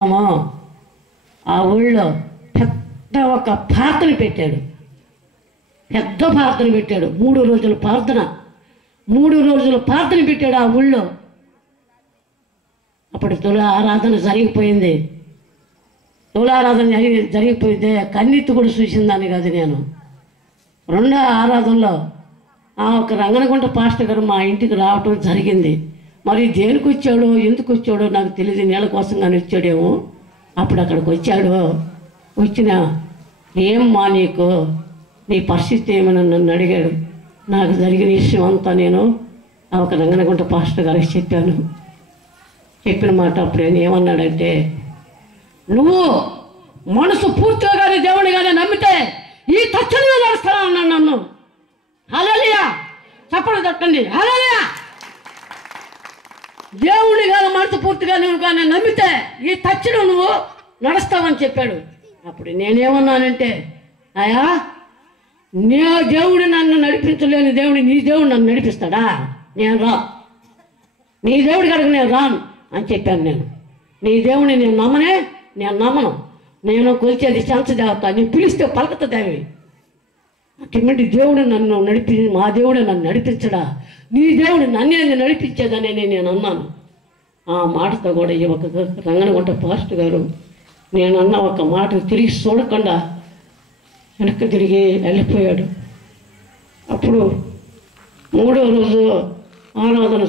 ఆ ఊళ్ళో పెద్ద ఒక ప్రార్థన పెట్టాడు. పెద్ద ప్రార్థన పెట్టాడు. 3 రోజుల ప్రార్థన. 3 రోజుల ప్రార్థన పెట్టాడు ఆ ఊళ్ళో. అప్పుడు తుల ఆరాధన జరిగిపోయింది. తులారాధన జరిగిపోయింది. కన్నెత్తి కూడా చూసిందాన్ని కాదు నేను. రెండో ఆరాధనలో ఒక రంగనగుంట పాస్టర్ గారు మా ఇంటికి రావటం జరిగింది. మరి దేనికి వచ్చాడో ఎందుకు వచ్చాడో నాకు తెలియదు. నీళ్ళ కోసం కానీ వచ్చాడేమో. అప్పుడు అక్కడికి వచ్చాడు. వచ్చిన ఏమ్మా నీకు నీ పరిస్థితి ఏమైనా నన్ను అడిగాడు. నాకు జరిగిన విషయం అంతా నేను ఒక రంగనగుంట పాస్టర్ గారికి చెప్పాను. చెప్పిన మాట అప్పుడు ఆయన ఏమన్నాడంటే, నువ్వు మనసు పూర్తిగా కానీ దేవుని కానీ నమ్మితే ఈ తక్షణమే నడుస్తాను అన్నాడు నన్ను. హల్లెలూయా చెప్పండి తట్టండి. హల్లెలూయా. దేవుని కానీ మనసు పూర్తిగా నువ్వు కానీ నమ్మితే ఈ తక్షణం నువ్వు నడుస్తావని చెప్పాడు. అప్పుడు నేనేమన్నానంటే, అయ్యా నీ దేవుడు నన్ను నడిపించలేని దేవుడు నీ దేవుడు నన్ను నడిపిస్తాడా? నేను రా, నీ దేవుడి కాడికి నేను రాను అని చెప్పాను. నీ దేవుడిని నేను నమ్మను. నేను కొలిచేది శాంతదేవత. నేను పిలిస్తే పలకత దేవి. అటువంటి దేవుడు నన్ను మా దేవుడు నన్ను నడిపించడా? నీ దేవుడు నన్నే నడిపించేదని నేను అన్నాను. ఆ మాటతో కూడా ఈ ఒక రంగనగుంట పాస్టర్ గారు నేను అన్న ఒక మాట తిరిగి చూడకుండా వెనక్కి తిరిగి వెళ్ళిపోయాడు. అప్పుడు 3వ రోజు ఆరాధన